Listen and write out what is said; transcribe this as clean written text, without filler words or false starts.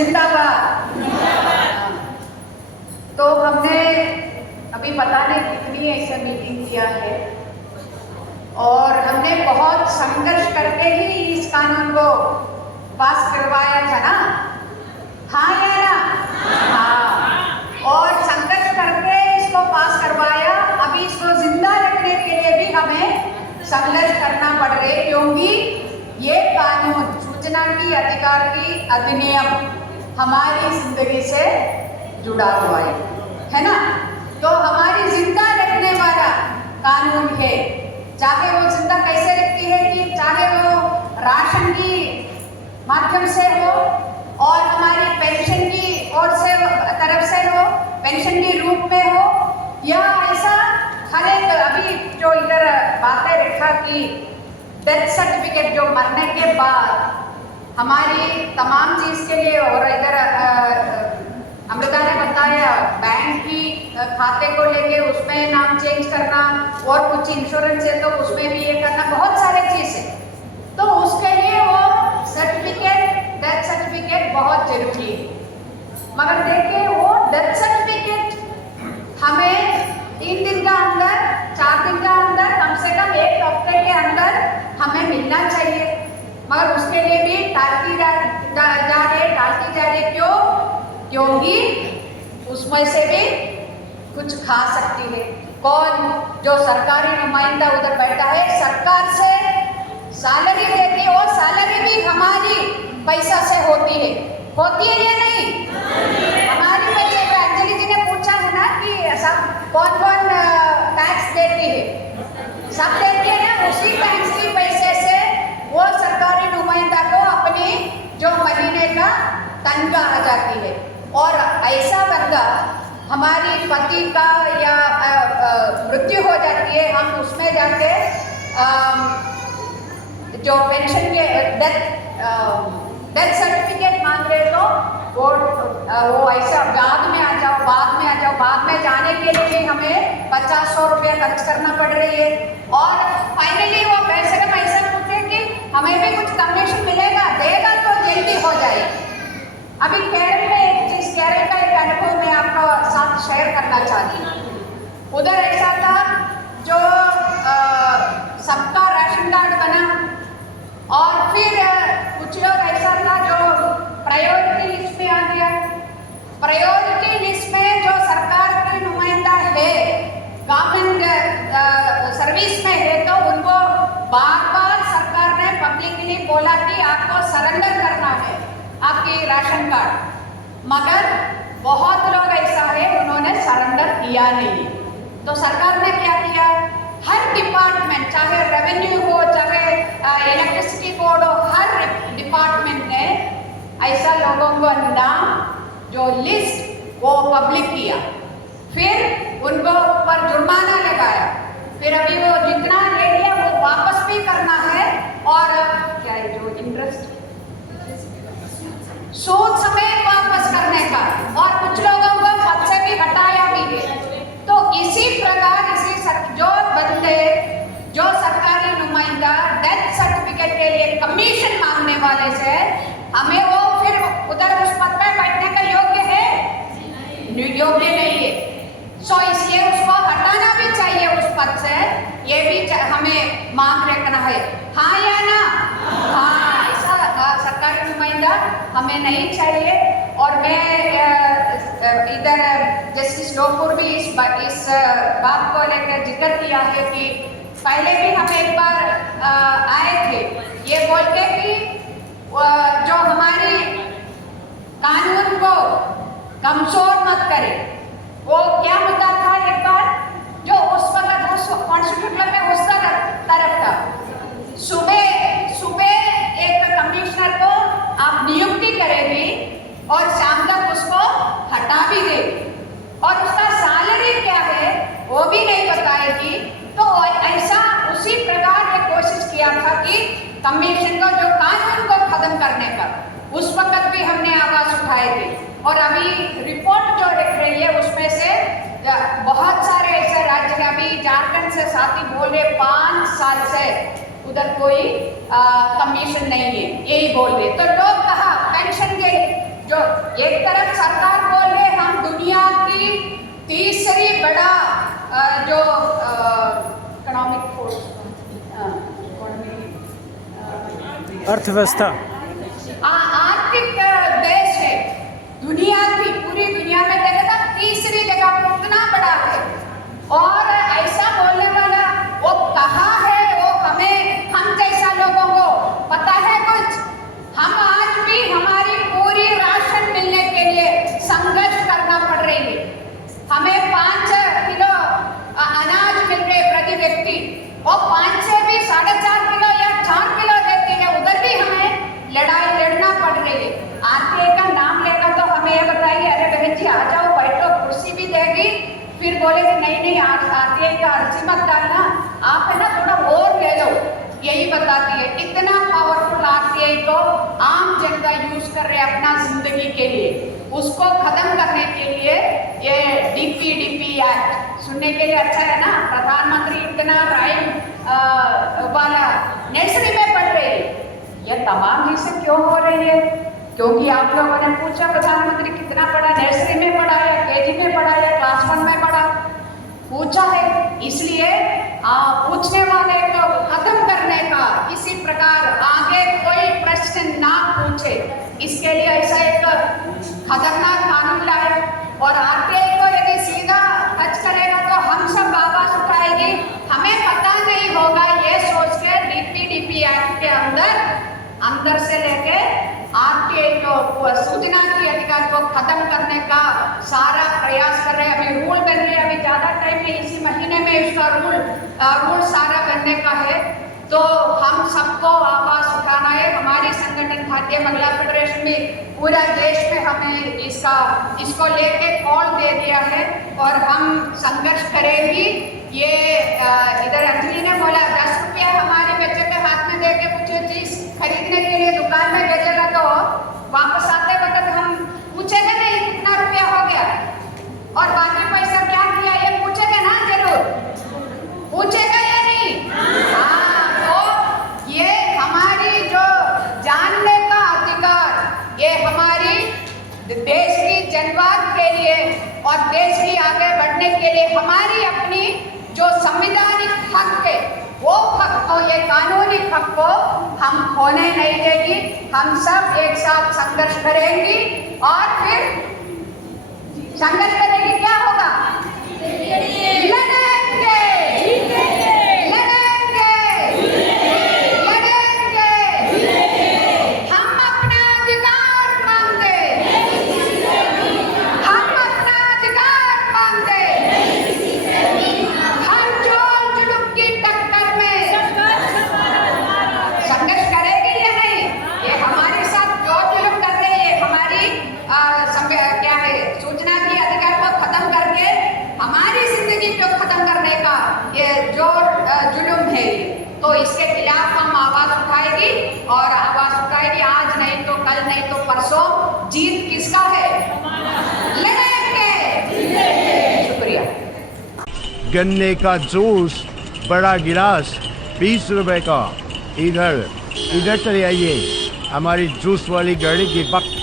जिंदाबाद। तो हमने अभी पता नहीं कितनी ऐसे मीटिंग किया है और हमने बहुत संघर्ष करके ही इस कानून को पास करवाया था ना, हाँ या ना? हाँ। और संघर्ष करके इसको पास करवाया। अभी इसको जिंदा रखने के लिए भी हमें संघर्ष करना पड़ रहा है, क्योंकि ये कानून सूचना की अधिकार की अधिनियम हमारी जिंदगी से जुड़ा हुआ है ना? तो हमारी जिंदा रखने वाला कानून है। चाहे वो जिंदा कैसे रखती है कि चाहे वो राशन की माध्यम से हो और हमारी पेंशन की ओर से तरफ से हो, पेंशन के रूप में हो, या ऐसा हर एक अभी जो इधर बातें रखा कि डेथ सर्टिफिकेट जो मरने के बाद हमारी तमाम चीज के लिए, और इधर अमृता ने बताया बैंक की खाते को लेके उसमें नाम चेंज करना और कुछ इंश्योरेंस है तो उसमें भी ये करना, बहुत सारे चीज है। तो उसके लिए वो सर्टिफिकेट, डेथ सर्टिफिकेट बहुत जरूरी है। मगर देखिए वो डेथ सर्टिफिकेट हमें 3 दिन का अंदर, 4 दिन का अंदर, कम से कम 1 हफ्ते के अंदर हमें मिलना चाहिए। मगर उसके लिए भी टालती जा रही। क्यों? क्योंकि उसमें से भी कुछ खा सकती है। कौन? जो सरकारी नुमाइंदा उधर बैठा है, सरकार से सैलरी देती है, और सैलरी भी हमारी पैसा से होती है या नहीं? हमारी पैसे पे अंजलि जी ने पूछा है ना कि सब कौन टैक्स देती है, सब देती है ना। उसी टैक्स की पैसे से वो सरकारी नुमाइंदा को अपनी जो महीने का तनख्वाह आ जाती है। और ऐसा बंदा हमारी पति का या मृत्यु हो जाती है, हम उसमें जाके जो पेंशन के डेथ सर्टिफिकेट मांग रहे तो वो ऐसा बाद में आ जाओ। बाद में जाने के लिए भी हमें 50-100 रुपया खर्च करना पड़ रही है। और फाइनली वो पैसे का पैसा पूछे कि हमें भी कुछ कमीशन मिलेगा, देगा तो जल्दी हो जाएगी। अभी केरल में एक चीज, केरल का एक अनुभव मैं आपको साथ शेयर करना चाहती हूँ। उधर ऐसा था जो सबका राशन कार्ड बना, और फिर कुछ लोग ऐसा था जो प्रायोरिटी लिस्ट में आ गया। प्रायोरिटी लिस्ट में जो सरकार की नुमाइंदा है, गवर्नमेंट सर्विस में है, तो उनको बार सरकार ने पब्लिकली बोला कि आपको सरेंडर करना है आपकी राशन कार्ड। मगर बहुत लोग ऐसा है उन्होंने सरेंडर किया नहीं। तो सरकार ने क्या किया, हर डिपार्टमेंट, चाहे रेवेन्यू हो, चाहे इलेक्ट्रिसिटी बोर्ड हो, हर डिपार्टमेंट ने ऐसा लोगों को नाम जो लिस्ट वो पब्लिक किया। फिर उनको ऊपर जुर्माना लगाया। फिर अभी वो जितना ले लिया वो वापस भी करना है, और क्या है जो इंटरेस्ट सूद समेत वापस करने का, और कुछ लोगों को पद से भी हटाया भी है। तो इसी प्रकार जो बंदे जो सरकारी नुमाइंदा डेथ सर्टिफिकेट के लिए कमीशन मांगने वाले से, हमें वो फिर उधर उस पद पे बैठने का योग्य नहीं है। सो इसलिए उसको हटाना भी चाहिए उस पद से, ये भी हमें मांग रखना है, हाँ या ना? हाँ, ऐसा सरकारी नुमाइंदा हमें नहीं चाहिए। और मैं इधर जस्टिस डोपुर भी इस बात को लेकर जिक्र किया है कि पहले भी हम एक बार आए थे ये बोलते कि जो हमारी कानून को कमजोर मत करे। वो क्या मुद्दा था एक बार, जो उस वक्त कॉन्स्टिट्यूशन में उस तरफ था, सुबह एक कमिश्नर को आप नियुक्ति करेंगे और शाम तक उसको हटा भी दे, और उसका सैलरी क्या है वो भी नहीं बताएगी। तो ऐसा उसी प्रकार एक कोशिश किया था कि कमीशन को, जो कानून को खत्म करने का, उस वक्त भी हमने आवाज उठाए थे। और अभी रिपोर्ट जो लिख रही है उसमें से बहुत सारे ऐसे राज्य हैं, अभी झारखंड से साथी बोल रहे 5 साल से उधर कोई कमीशन नहीं है, यही बोल रहे। तो लोग कहा पेंशन के जो तीसरी बड़ा जो इकोनॉमिक फोर्स अर्थव्यवस्था आर्थिक देश है, दुनिया की पूरी दुनिया में देखा था तीसरी जगह पर उतना बड़ा है। और ऐसा बोलने वाला वो कहाँ है, वो हमें हम जैसा लोगों को पता है कुछ? हम आज भी हमारी पूरी राशन मिलने के लिए संघर्ष करना पड़ रही है। हमें 5 किलो अनाज मिल रहे प्रति व्यक्ति, और 5 से भी 4.5 किलो या 4 किलो देती है, उधर भी हमें लड़ाई लड़ना पड़ रही है। आरटीआई का नाम लेगा तो हमें ये बताइए, अरे बहन जी आ जाओ बैठो, कुर्सी भी देगी, फिर बोलेगी नहीं आरटीआई का अर्जी मत डालना, आप है ना थोड़ा और ले लो, यही बताती है। इतना पावरफुल आरटीआई को आम जनता यूज कर रहे अपना जिंदगी के लिए, उसको खत्म करने के लिए ये डीपीडीपी एक्ट सुनने के लिए अच्छा है ना, प्रधानमंत्री इतना राइम वाला नर्सरी में पढ़ रहे हैं। ये तमाम चीजें क्यों हो रही है? क्योंकि आप लोगों ने पूछा प्रधानमंत्री कितना पढ़ा, नर्सरी में पढ़ा या केजी में पढ़ा या क्लास 1 में पढ़ा, पूछा है। इसलिए पूछने वाले को खत्म करने का, इसी प्रकार आगे कोई प्रश्न ना पूछे, इसके लिए ऐसा एक खतरनाक कानून लाए। और आरटीआई को यदि सीधा टच करेगा तो हम सब आवाज उठाएंगे, हमें पता नहीं होगा, ये सोच के डीपीडीपी एक्ट के अंदर से लेके आरटीआई को सूचना के अधिकार को खत्म करने का सारा प्रयास कर रहे हैं। अभी रूल बन रहे हैं, अभी ज्यादा टाइम नहीं, इसी महीने में इसका रूल सारा बनने का है। तो हम सबको आवाज उठाना है। हमारी संगठन भारतीय महिला फेडरेशन में पूरा देश में हमें इसको लेके कॉल दे दिया है और हम संघर्ष करेंगी। ये इधर अंजलि ने बोला 10 रुपया हमारे बच्चे के हाथ में दे के कुछ चीज खरीदने के लिए दुकान में भेजेगा तो वापस आते वक्त हम पूछेंगे नहीं कितना रुपया हो गया और बाकी पैसा क्या किया, ये पूछेंगे ना, जरूर पूछेगा या नहीं? हाँ, तो ये हमारी जो जानने का अधिकार, ये हमारी देश की जनवाद के लिए और देश की आगे बढ़ने के लिए हमारी अपनी जो संवैधानिक हक है, वो हक को, ये कानूनी हक को हम खोने नहीं देंगे। हम सब एक साथ संघर्ष करेंगे और फिर संघर्ष करेंगे, क्या होगा? तो इसके खिलाफ हम आवाज उठाएगी और आवाज उठाएगी, आज नहीं तो कल, नहीं तो परसों। जीत किसका है? लड़ेंगे। शुक्रिया। गन्ने का जूस बड़ा गिलास 20 रुपए का। इधर चले आइए, हमारी जूस वाली गाड़ी की वक्त